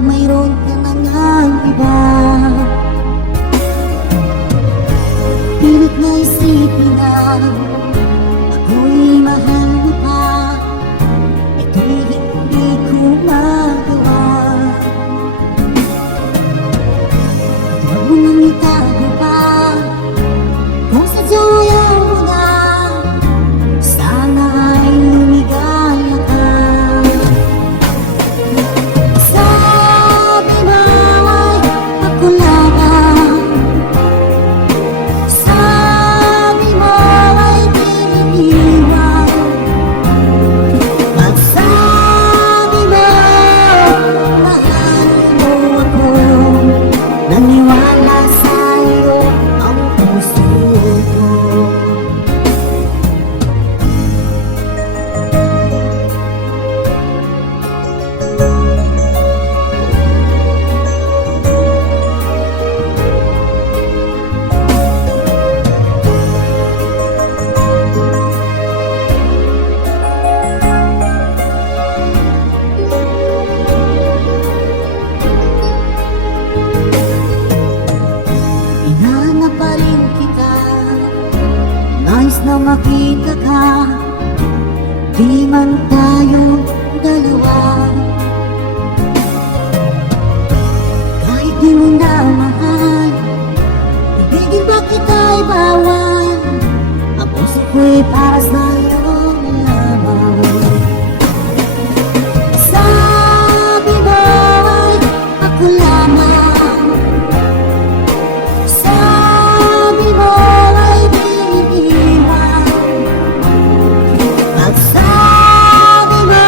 mayroon ka na ng iba. Pilit na isipin na ako'y mahal mo pa, ito'y hindi ko magawa. Huwag mo nang itago pa, kung sadya ayaw mo na, sana ay lumigaya ka. Sabi mo ay ako lamang, sabi mo ay pinipiliwan. Pagsabi mo mahal mo ako, naniwala sa'yo ang puso ko. Hinahanap pa rin kita, nais na makita ka, di man tayo dalawa. Kahit di mo na mahal, ibigin ba kita'y bawal, ang puso ko'y para sa'yo lamang. Sabi mo ay ako lamang, sabi mo ay binibigyan. Pagsabi mo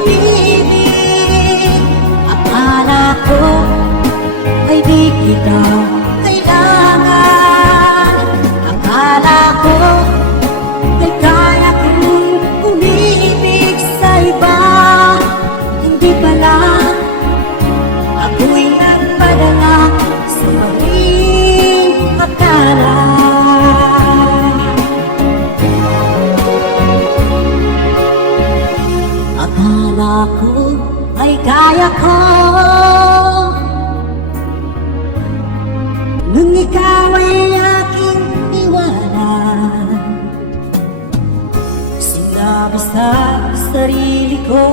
umiibig. Akala ko ay di kita kailangan. Akala ko ay kaya kong umibig sa iba. Hindi pala, ako'y nagpadala sa maling akala. Akala ko ay kaya ko, nung ikaw ay aking iwanan. Sinabi sa sarili ko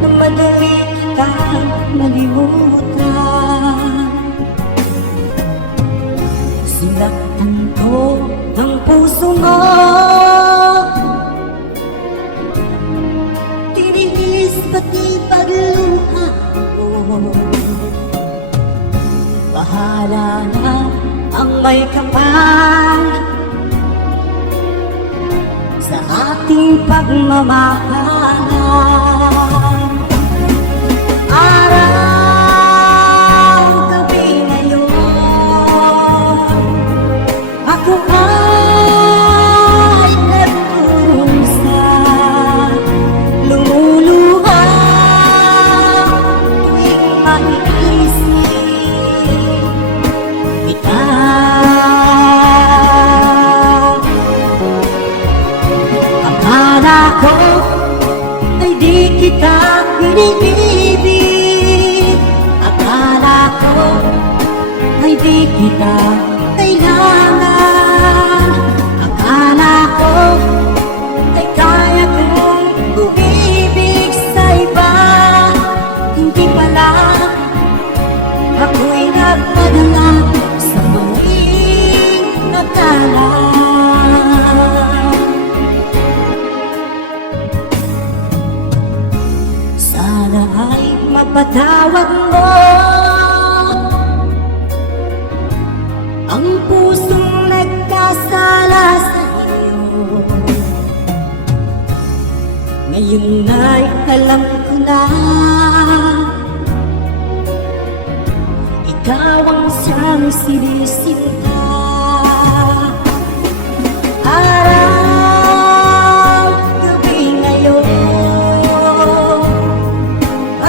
na madali kitang malimutan. Sinaktan ko ang puso mo, tiniis pati pagluha ko. Bahala na ang may kapal sa ating pagmamahalan. Araw, gabi ngayon, ako ay nagdurusa, lumuluha tuwing maiisip kita. Akala ko ay di kita iniibig. Akala ko ay di kita kailangan. Akala ko ay kaya kong umibig sa iba. Hindi pala, ako'y nagpadala sa maling akala. Sana ay mapatawad mo ang pusong nagkasala sa iyo. Ngayon ay alam ko na ikaw ang siyang sinisinta. Araw, gabi ngayon,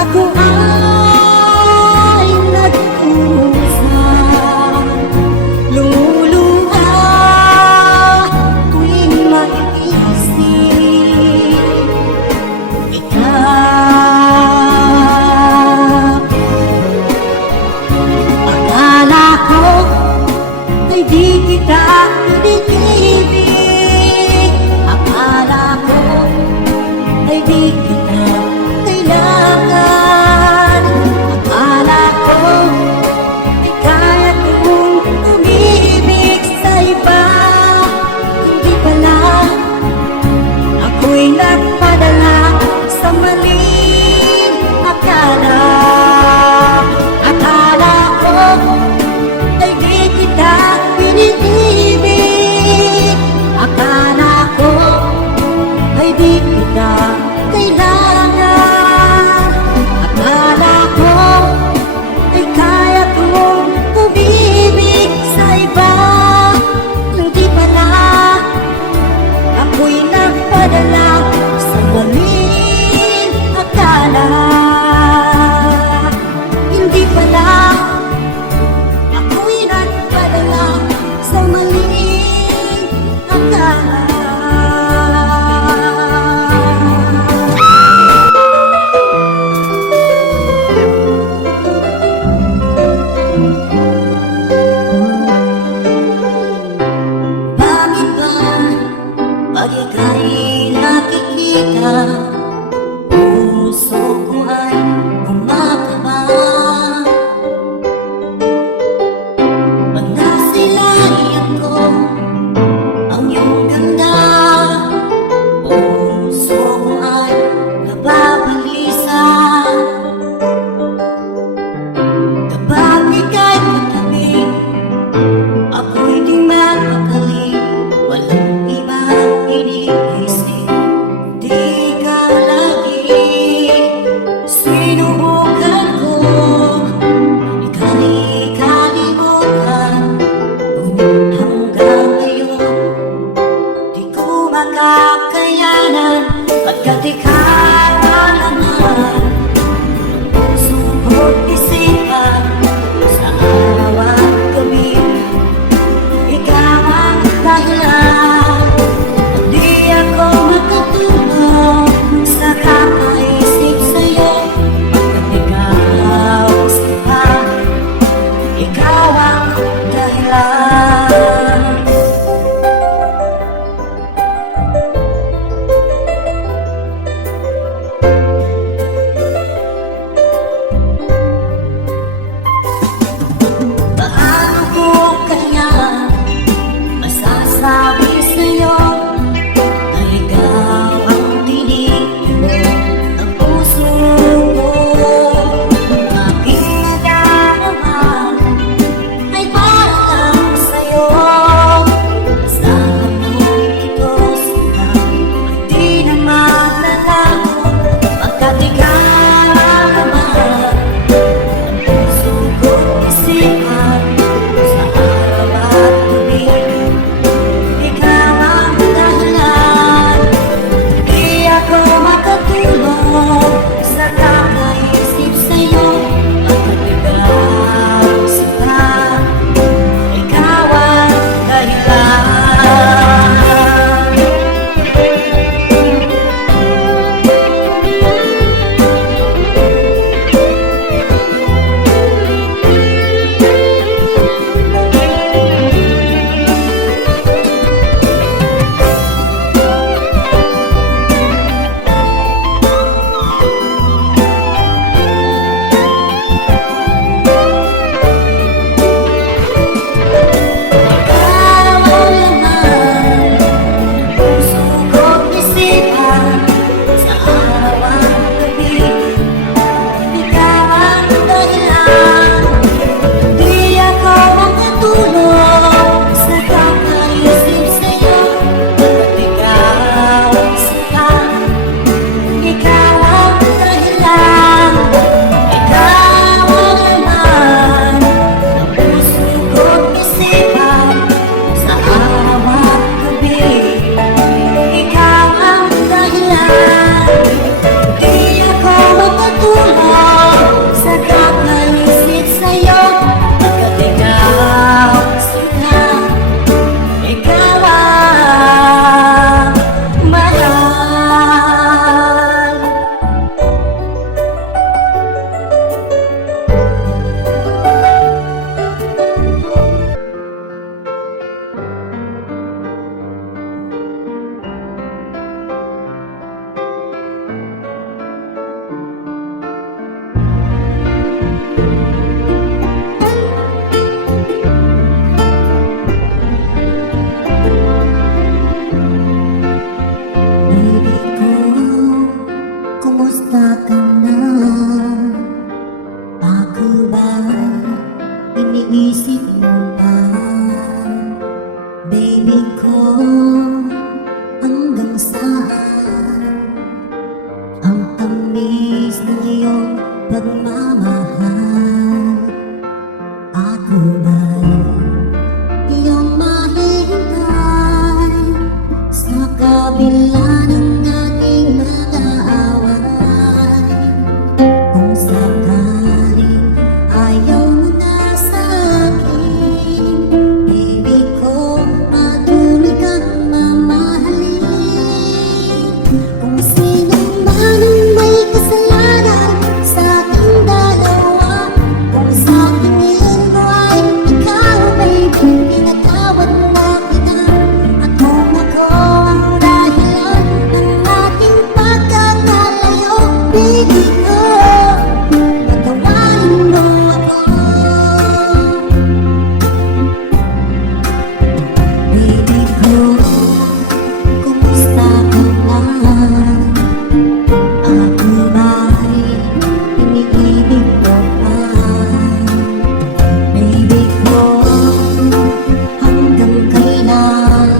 ako ay nagkusa, lumuluha tuwing maiisip ikaw. Akala ko Ako ba'y iniisip mo pa? Baby ko, hanggang saan ang tamis ng iyong pagmamahal? Ako ba'y iyong mahintay sa kabila ng ating mga away? Kung sakaling ayaw mo na sa akin, baby ko, patuloy kang mamahalin. Kung sino man ang may kasalanan sa ating dalawa, kung sa tingin mo ay ikaw, baby, pinatawad na kita. At kung ako ang dahilan ng ating pagkakalayo, baby ko, patawarin mo ako. Baby ko, kumusta ka na? Ako ba'y iniibig mo pa? Baby ko, hanggang kailan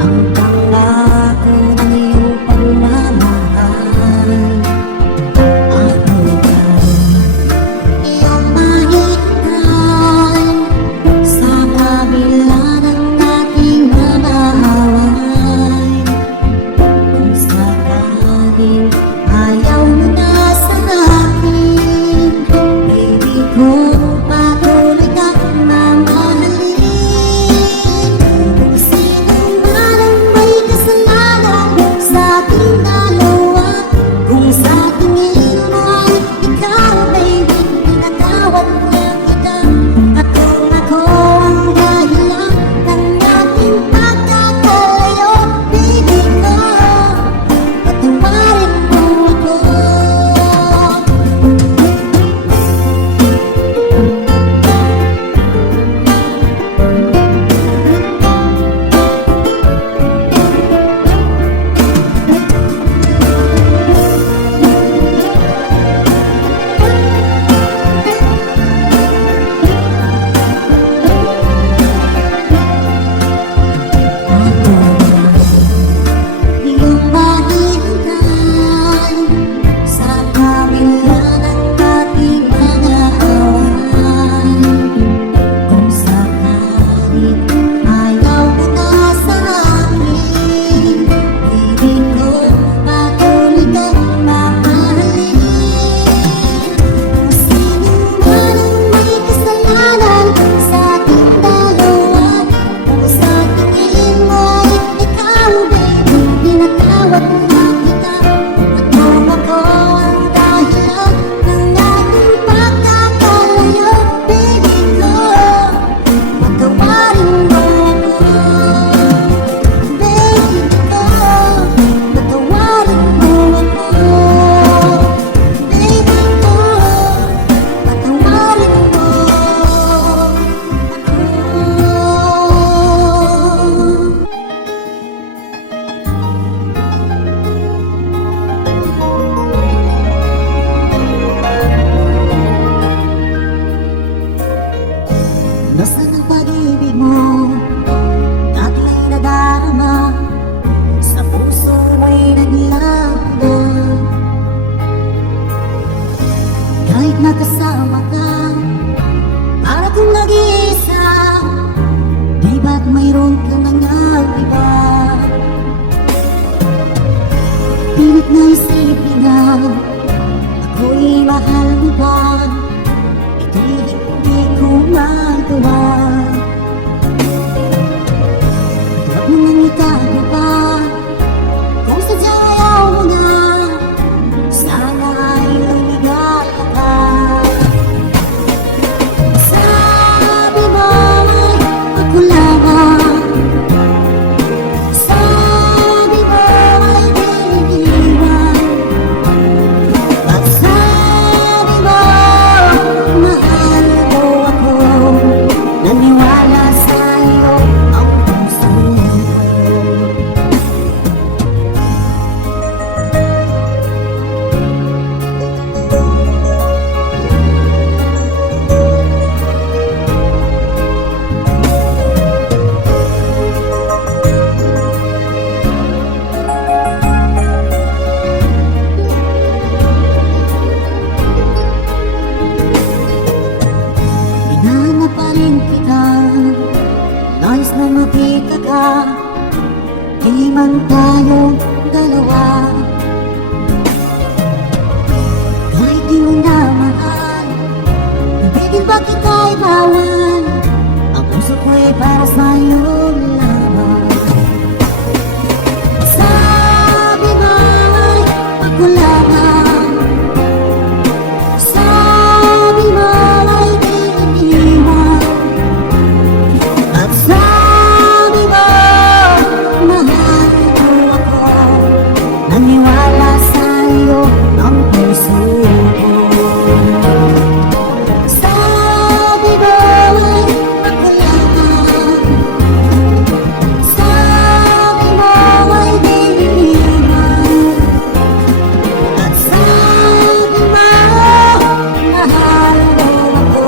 ang pangako ng iyong pagmamahal? Ako ba'y iyong mahintay sa kabila ng ating mga away? Kung sakaling ayaw mo na sa akin, baby ko, patuloy kang mamahalin. Kung sino man ang may kasalanan sa ating dalawa, kung sa tingin mo ay ikaw, baby, pinatawad na kita. At kung ako ang dahilan ng ating pagkakalayo, baby ko, patawarin mo ako. Iyong mahintay sa kabila ng ating mga away. Kung sakaling ayaw mo na sa akin, baby ko, patuloy kang mamahalin. Kung sino man ang may kasalanan sa ating dalawa, kung sa tingin mo ay ikaw, baby, pinatawad na kita. At kung ako ang dahilan ng ating pagkakalayo, baby ko, patawarin mo ako. Baby ko, patawarin mo ako. Baby ko, patawarin mo ako. Nasaan ang pag-ibig mo? Dati ay nadarama, sa puso mo'y naglaho na. Kahit nakasama ka, para kung nag-iisa, di ba't mayroon ka nang iba? Pilit na isipin na ako'y mahal mo ba? Ito'y hindi ko magawa. Huwag mo nang itago pa, kung sadyang ayaw mo na, sana ay lumigaya ka. Sabi mo ay ako lamang, sabi mo ay iniiwan, at sabi mo mahal mo ako. di man tayong dalawa. Kahit di mo na mahal, ibigin ba kita'y bawal? Ang puso ko'y para sa'yo lamang. Sabi mo'y pagkulangan, sabi mo ay di iniwan, at sabi mo mahal mo ako. Naniwala sa'yo ang puso ko. Sabi mo ay pagkulangan, sabi mo ay di iniwan, at sabi mo mahal mo ako.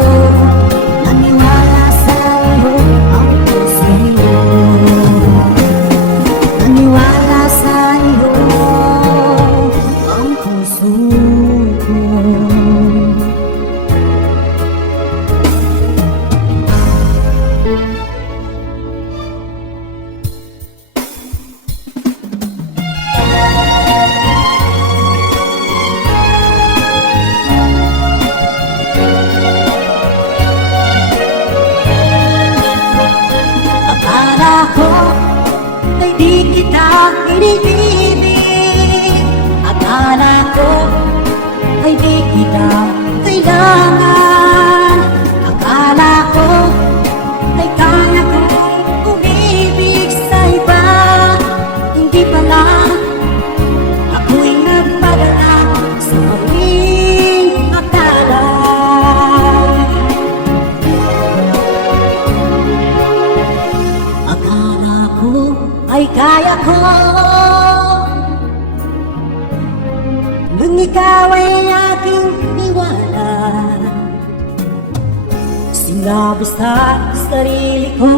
Naniwala sa'yo ang puso ko. Naniwala sa'yo ang puso ko. Akala ko ay di kita iniibig, akala ko ay di kita kailangan, akala ko ay kaya kong umibig sa iba. Hindi pala, ako'y nagpadala sa maling akala. Akala ko ay kaya ko, nung ikaw ay aking niwala. Sinabi sa sarili ko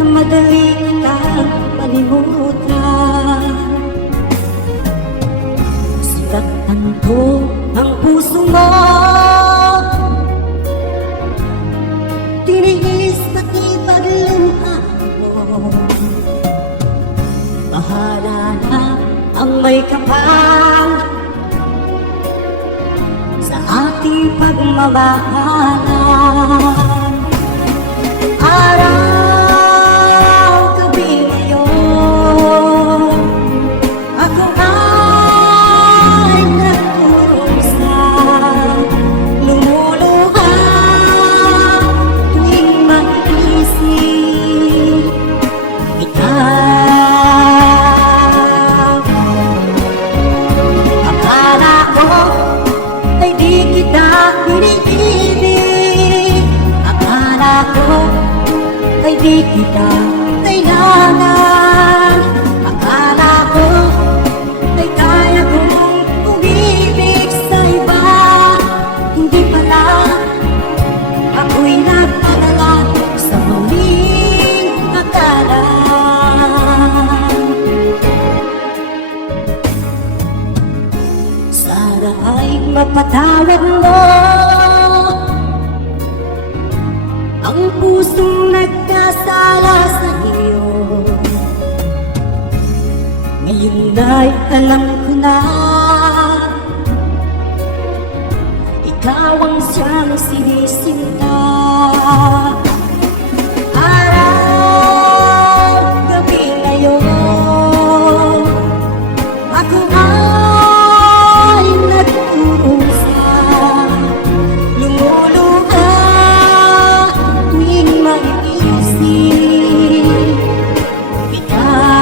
na madali kitang malimutan. Sinaktan ko ang puso mo, tiniis pati pagluha mo. Bahala na ang may kapal sa ating pagmamahalan. Araw, gabi ngayon, ako ay nagkurusa, lumuluha tuwing mag-isip ikaw. Akala ko ay di kita iniibig, akala ko ay di kita kailangan, akala ko ay kaya kong umibig sa iba. Hindi pala, ako'y nagpadala sa maling akala. Sana ay mapatawad mo ang pusong nagkasala sa iyo. Ngayon ay alam ko na ikaw ang siyang sinisinta. Araw, gabi ngayon, ako ay nagkurusa, lumuluha tuwing mag-isip ikaw.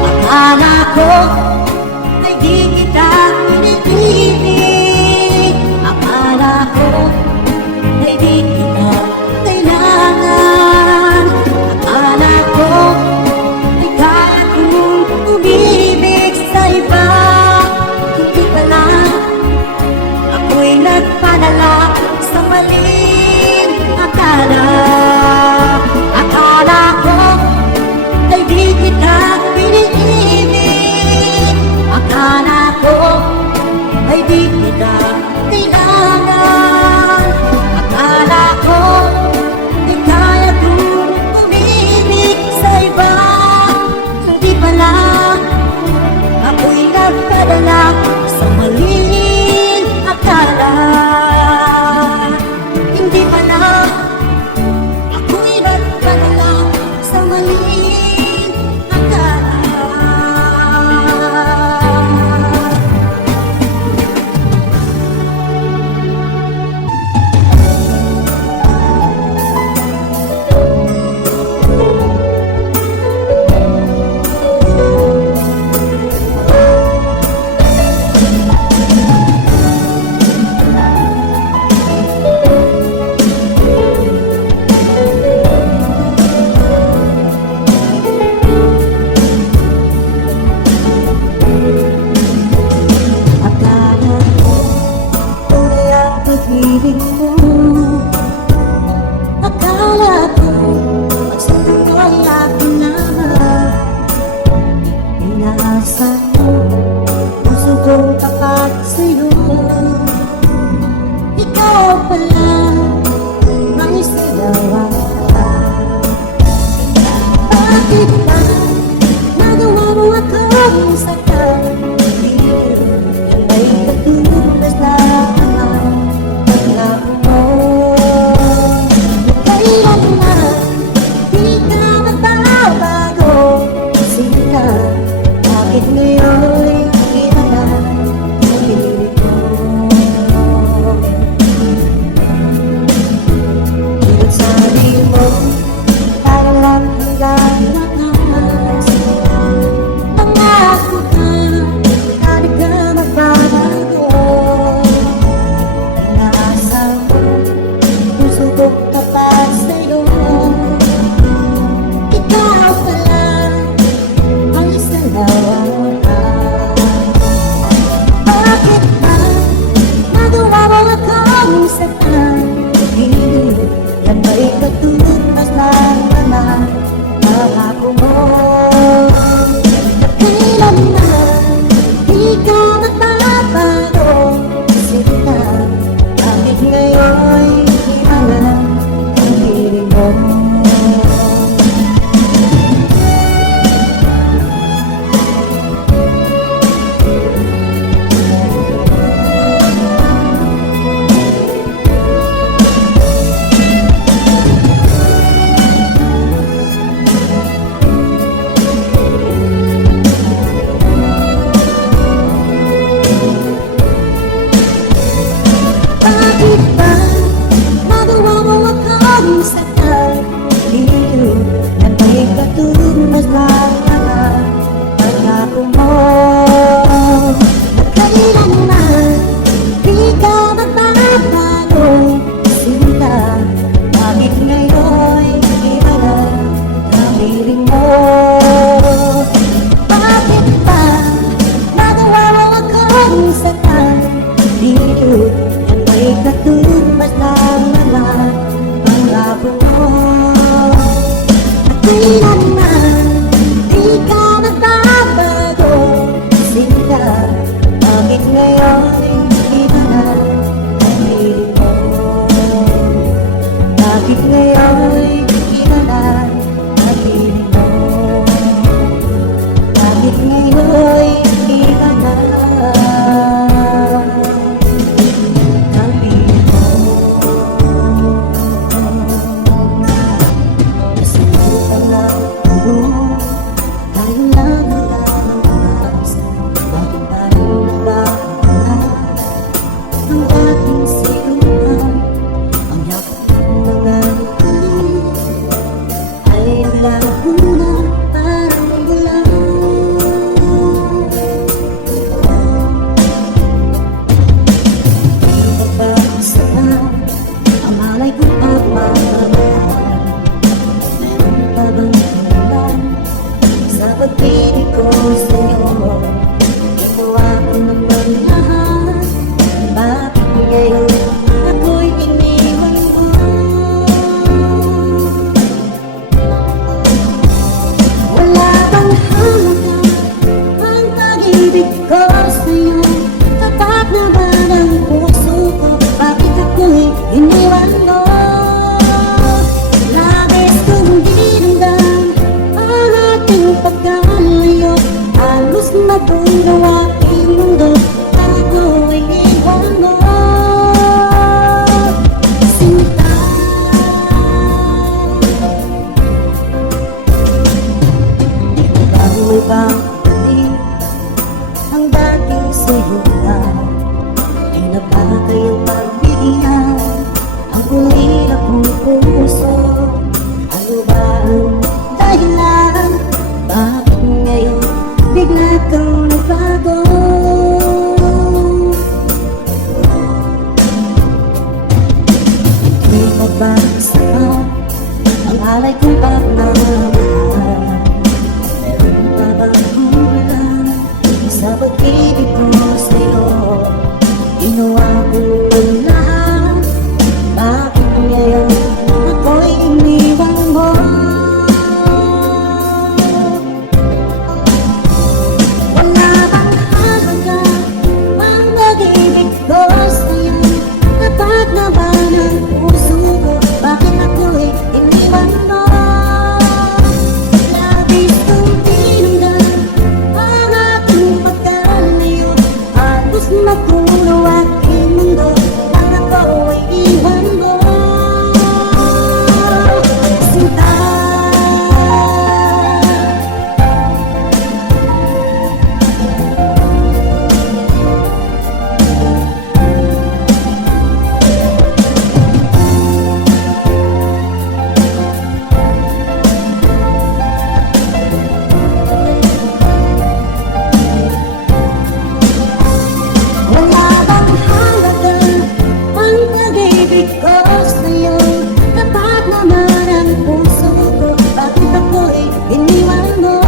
Akala ko ay di kita iniibig, akala ko ay di kita kailangan, akala ko ay kaya kong umibig sa iba. Hindi pala, ako'y nagpadala sa maling akala. Akala ko ay di kita iniibig, akala ko ay di kita kailangan, Inaasa ko, puso kong tapat sa'yo. Ikaw pala, may sigawan ka. Bakit ba nagawa mo akong saktan? May katunas na naman pangako mo. Kailanman di ka magbabago. Sige na, bakit ngayon'y iba na ang pilit mo? Sabi mo, tayo lang hanggang wakas. Pangako ka, na di ka magbabago. Inaasa mo, puso kong tapat sa'yo. Ikaw pala ang isang ka. Bakit ba nagawa mo akong saktan? Yan ba'y katunas lang naman pangako mo? Kailanman di ka magbabago. Sige na, bakit ngayon'y iba na ang piling mo? Bakit ba nagawa mo akong saktan? Yan ba'y katunas lang naman pangako mo? Kailanman di ka magbabago. Sige na, bakit ngayon'y iba na ang piling mo? Bakit ba nagawa mo akong saktan? Yan ba'y katunas lang naman pangako mo? Kailanman di ka magbabago. Sige na, bakit ngayon'y iba na ang piling mo? Bakit ngayon'y iba na ang piling mo? Bakit ngayon'y iba na ang piling mo? Nasubukan lang ako, tayo lang ang lalabas. Bakit tayo nababala ang ating sinuman? Ang yakap ng mga huli ay naglaho na parang bula. Di pagbagsakan ang malay kong pagmamahal. Meron pa bang dahilan sa pag-ibig ko sa'yo? Ginawa ko naman lahat, bakit ngayon ako'y iniwan mo? Wala bang halaga ang pag-ibig ko sa'yo? Tapat naman ang puso ko, bakit ako'y iniwan mo? Labis kong dinamdam ang ating pagkalayo. Halos matulog aking mundo, ako'y iniwan mo. Sinta, bago may bakit ang dating sa'yo na pinapakay ang pagbigyan ang ulila kong puso. Ano ba ang dahilan? Bakit ngayon bigla kang nagbago? Di pagbagsakan ang alay kong pagmamahal. Meron pa bang kulang sa pag-ibig ko sa'yo? Ginawa ko naman lahat, bakit ngayon ako'y iniwan mo? maguro aking mundo nang ako ay iwan mo. Sinta, wala bang halaga ang pag-ibig ko sa'yo? Tapat naman ang puso ko, bakit ako'y iniwan mo?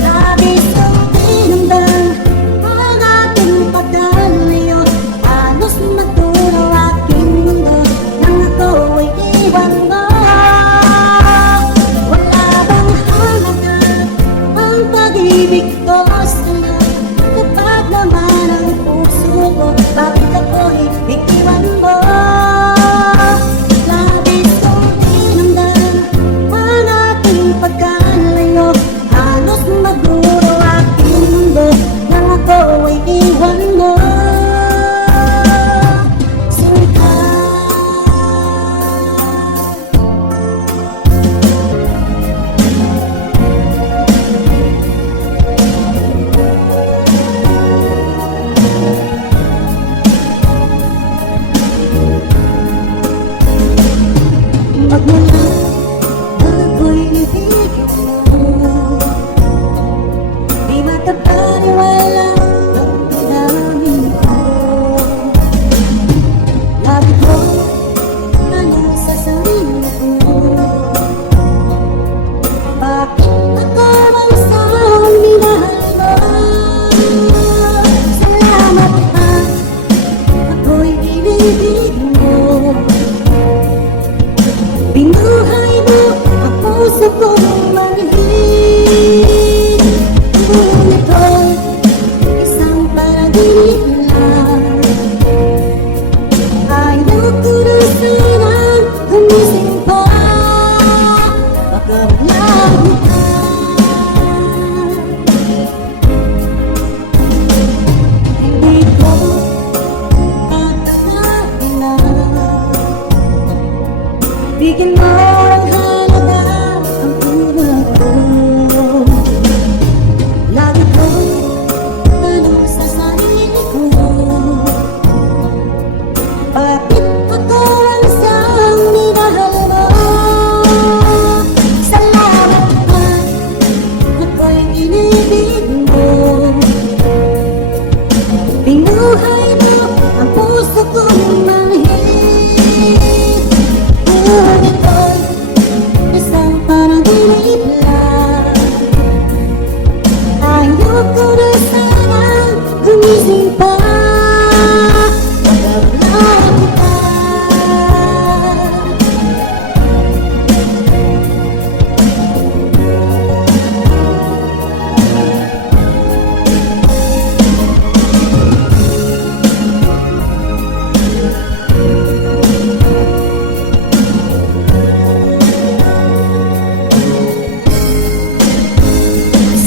Labis kong tinamdan ang aking pagkalayo, halos magturo aking mundo nang ako ay iwan mo. Wala bang halaga ang pag-ibig ko sa'yo? Kapag naman ang puso ko, bakit ako'y iniwan mo? Labis kong tinamdan ang ating pagkalayo, halos maguro aking mundo nang ako ay iwan mo. Sinta, magmula nang ako'y ibigin mo, di makapaniwala ang inamin ko. Lagi ko tanong sa sarili ko, bakit ako ang isang minahal mo? Salamat pa, ako'y inibig mo. Binuhay mo ang puso kong manhid. Ngunit ko'y isang panaginip lang. Ayaw ko na sanang gumising pa, baka wala ka. Hindi ko tatakain na bigyan mo ang halaga ang tulad ko. Lagi ko tanong sa sarili ko, bakit ako ang isang minahal mo? Salamat pa, ako'y inibig mo. Binuhay mo ang puso kong manhid. Ngunit ko'y isang panaginip lang. Ayaw ko na sanang gumising pa, baka wala ka.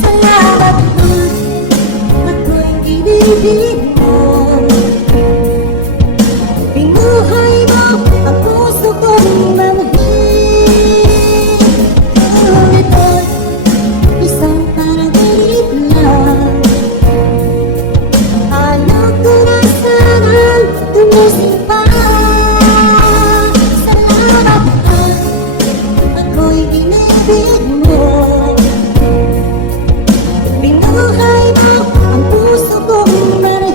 Salamat pa, ako'y inibig mo. Binuhay mo ang puso kong manhid. Ngunit ko'y isang panaginip lang. Ayaw ko na sanang gumising pa. Salamat pa, ako'y inibig mo. Binuhay mo ang puso kong manhid.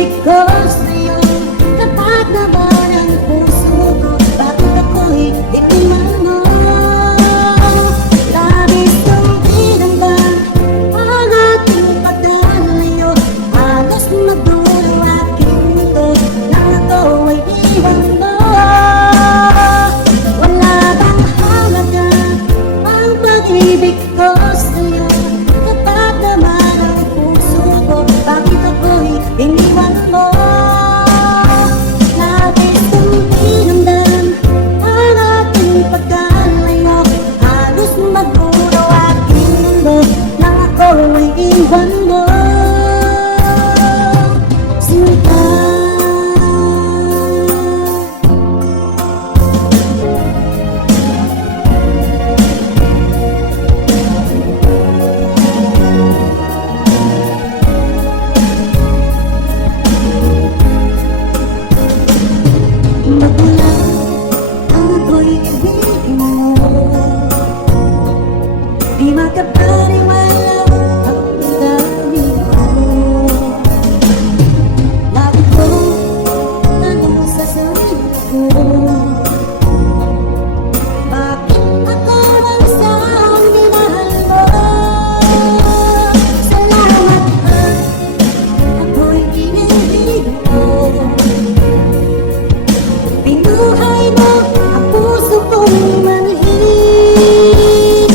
pag-ibig ko sa'yo. Tapat naman ang puso ko, bakit ako'y iniwan mo? Labis kong dinamdam ang ating pagdalayo. Halos magulo aking mundo nang ako ay iwan mo. Wala bang halaga ang pag-ibig ko sa'yo? Tapat naman ang puso ko, bakit ako'y iniwan mo? Labis kong dinamdam ang ating pagkalayo. Halos magulo aking mundo nang ako ay iwan mo. Sinta, magmula ang ako'y ibigin mo. Di makapaniwala ang dami ko. Lagi kong tanong sa sarili ko, bakit ako lang siyang minahal mo? Salamat at ako'y inibig mo. Pinuhay mo ang puso kong manhid.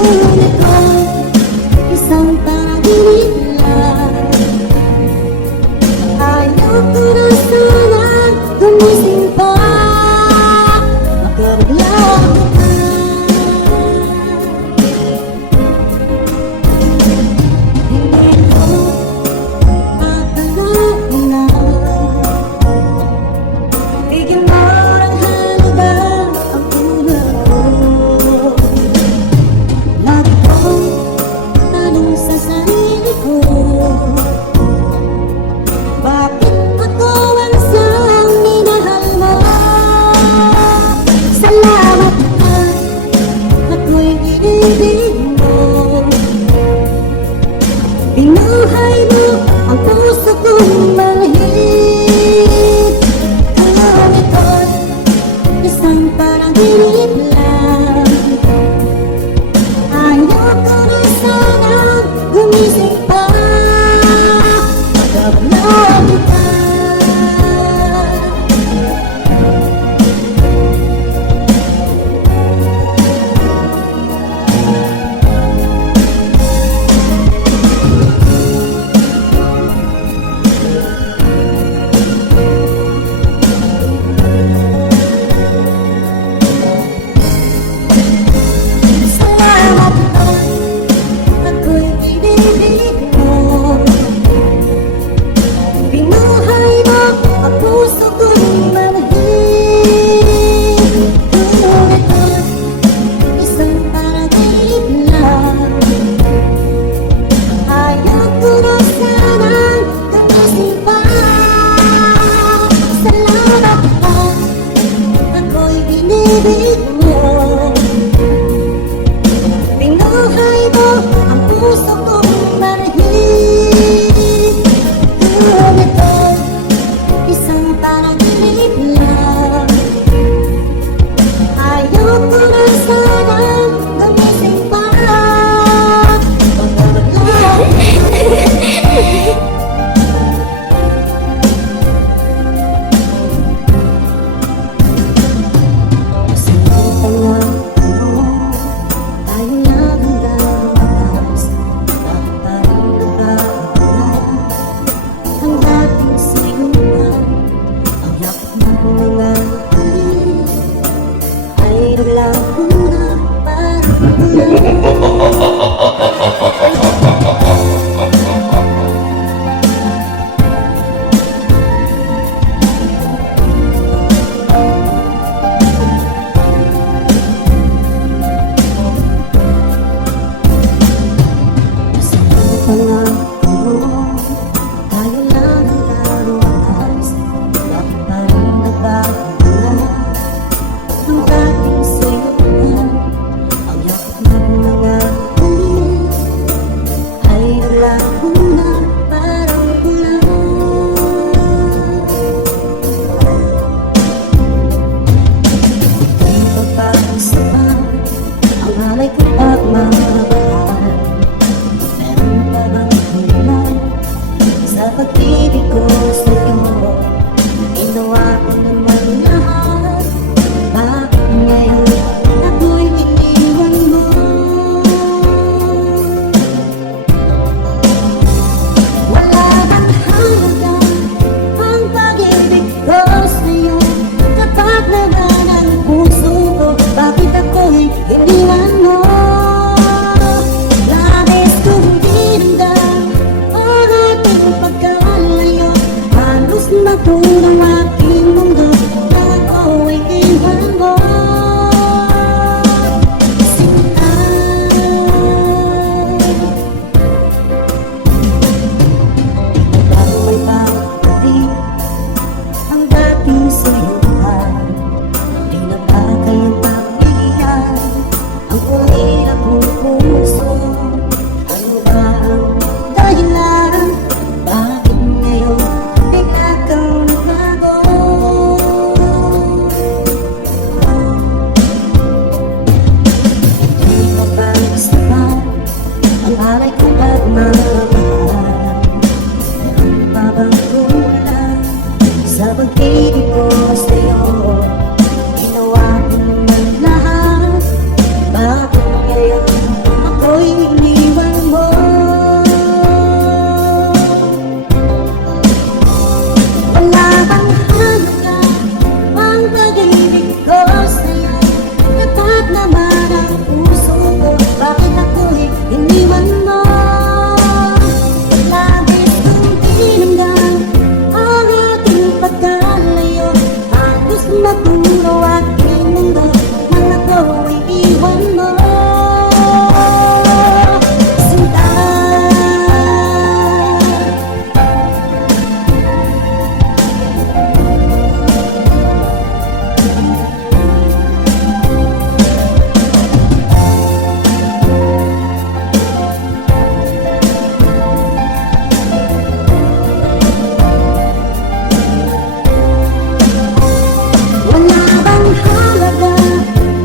Ngunit ko'y isang panaginip lang. Ayoko na sanang gumising pa, makabigla ka. Hindi ko akalain na bigyan mo ng halaga ang buhay ko. Lagi kong tanong sa sarili ko, bakit ako ang siyang minahal mo? Salamat at ako'y inibig mo. Pinuhay mo ang puso kong manhid. Ngunit ko'y isang panaginip lang. Ayoko na sanang gumising pa, magablang ka. Salamat at ako'y inibig mo. Pinuhay mo ang puso kong manhid. Ngunit ko'y isang panaginip lang. Ayoko na sanang gumising pa. Salamat at ako'y inibig mo. Pinuhay mo ang puso kong manhid. Ngunit ko'y isang panaginip lang. Ayoko na sanang gumising pa, magabagla. Sinita nga ako, tayo lang hanggang wakas. Bakit pa rin nagbabago ang dating sinuman? Ang yakap ng mga huli ay naglaho na parang ulan. Sinita nga ako, tayo lang hanggang wakas. Bakit pa rin nagbabago ang dating sinuman? Ang yakap ng mga huli ay naglaho na parang ulan. Sana'y kung pagmamahal ang babangkulan sa pag-ibig ko sa'yo. Ginawa ko ng lahat, bakit ngayon ako'y iniwan mo? Wala bang halaga ang pag-ibig ko sa'yo? Tapat naman ang puso ko, bakit ako'y iniwan mo? Labis kong tinanggal ang aking pagkalayo, halos maturo aking mundo nang ako'y iwan mo. Sinta, wala bang halaga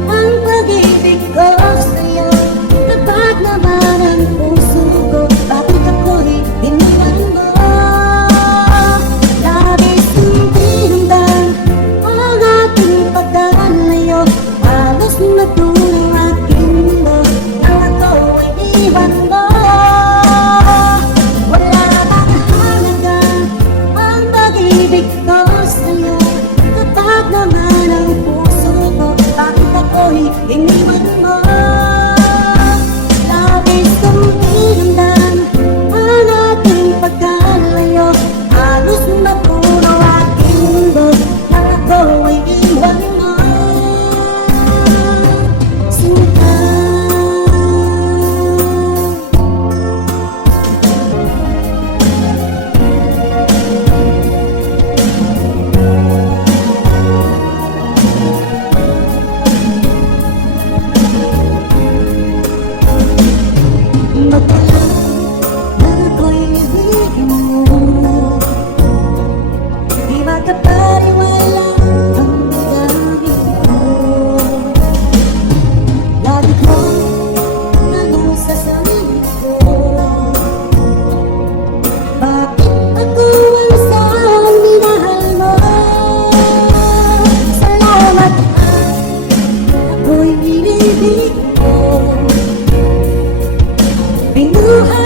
ang pag-ibig ko sa'yo? Tapat naman ang puso ko, bakit ako'y iniwan mo? Labis kong tinanggal ang aking pagkalayo, halos matulong aking mundo nang ako'y iniwan mo. Wala bang halaga ang pag-ibig ko sa'yo? Tapat naman ang puso ko, bakit ako'y iniwan mo? Labis kong tinanggal ang ating pagkalayo, halos maturo aking mundo nang ako'y iwan mo. Sinta, magpala na ako'y ibigin mo, di makapaniwala ang nagagawin mo. Lagi kong nagsasabi ko, bakit ako ang saan minahal mo? Salamat at ako'y inibig mo. Binuhay